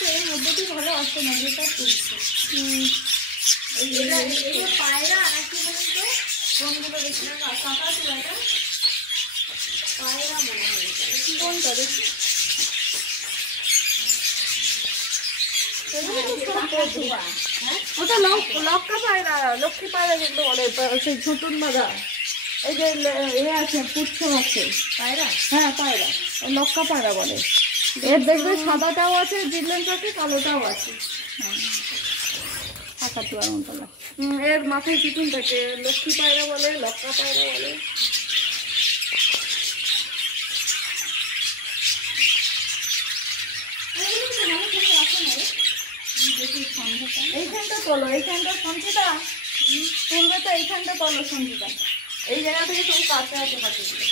তো এর মধ্যে দিয়ে ভালো আসছে না, যেটা তুলছে। এই পায়রা নাকি বলুন তো, কোনগুলো দেখছিলাম কাঁটা ছিল এটা, পায়রা মনে হয় কোনটা দেখি। ওটা লক্কা পায়রা, লক্ষ্মী পায়রা যেগুলো বলে, সেই ঝুটুন বাঁধা। এই যে আছে পুচ্ছ আছে পায়রা, হ্যাঁ পায়রা, লক্কা পায়রা বলে। এর দেখবে সাদাটাও আছে, জিগলেন পাখি কালোটাও আছে। এর মাথায় চিকুন থাকে, লক্ষ্মী পায়রা বলে, লক্কা পায়রা বলে। এইখানটা তোলো, এইখানটা সঞ্চিতা তুলবে তো, এইখানটা তোলো সঞ্চিতা। এই জায়গা থেকে তুমি কাছে আছে পাখিগুলো।